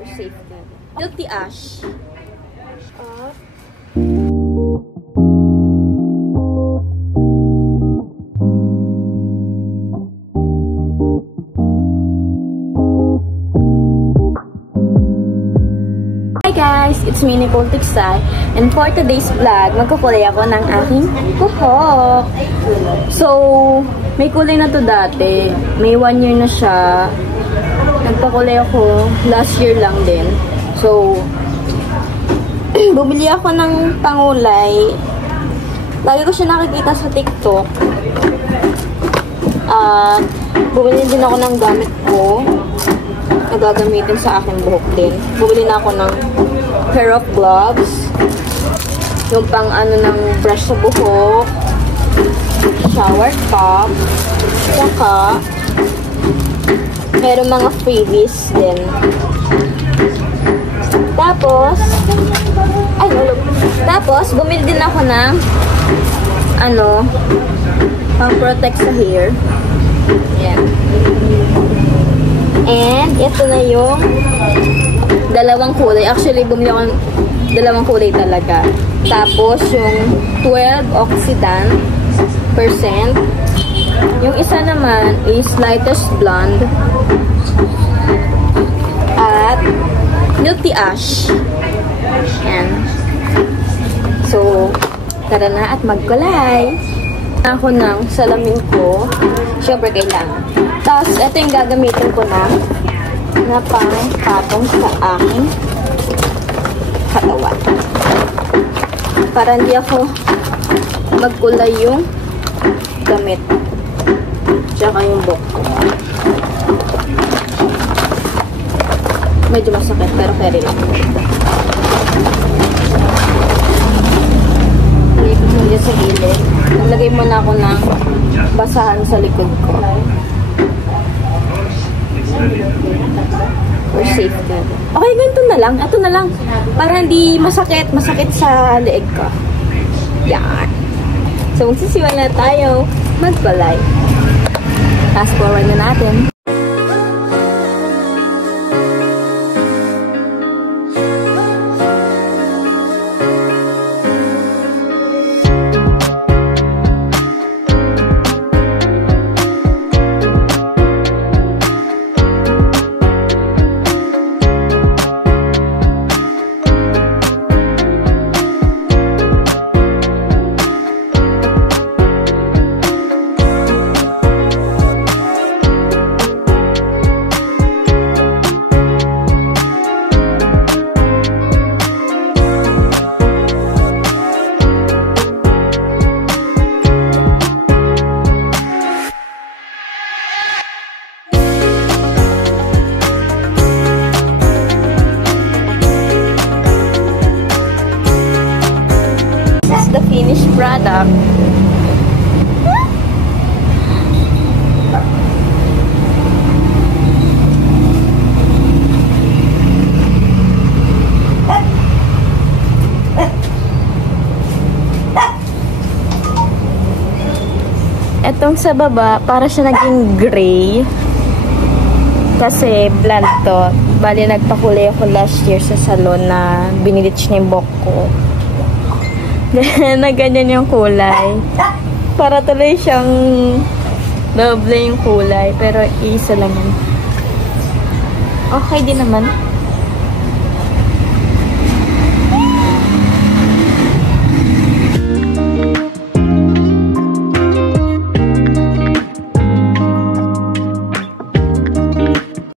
For safety. Guilty Ash. Hi guys! It's me, Nicole Tiksay. And for today's vlog, magkukulay ako ng aking buhok. So, may kulay na to dati. May 1 year na siya. Nagpakulay ako last year lang din. So, bumili ako ng pangulay. Lagi ko siya nakikita sa TikTok. At bumili din ako ng gamit ko na gagamitin sa aking buhok din. Bumili na ako ng pair of gloves. Yung pang ano ng brush sa buhok. Shower cap. Saka meron mga freebies din. Tapos, bumili din ako ng pang protect sa hair. Yan. And, ito na yung dalawang kulay. Actually, bumili ako ng dalawang kulay talaga. Tapos, yung 12 oxidant %. Yung isa naman is lightest blonde. At Guilty Ash. Yan. So, tara na at magkulay. Ako ng salamin ko. Siyempre kailangan. Tapos, ito yung gagamitin ko na pang-patong sa aking katawan. Para hindi ako magkulay yung damit. Tsaka yung buhok ko. Medyo masakit, pero carry lang. Lagay ko muna sa gilid. Naglagay muna ako ng basahan sa likod ko. For safety. Okay, ganito na lang. Ito na lang. Para hindi masakit sa leeg ko. Yan. So, magsisiwan na tayo magkulay. Fast forward na natin. The finished product. Etong sa baba, para siya naging gray. Kasi blonde to. Bali, nagpakulay ako last year sa salon na binilitch niya yung buhok ko. Na ganyan yung kulay. Para tuloy siyang doble yung kulay. Pero isa lang yun. Okay din naman.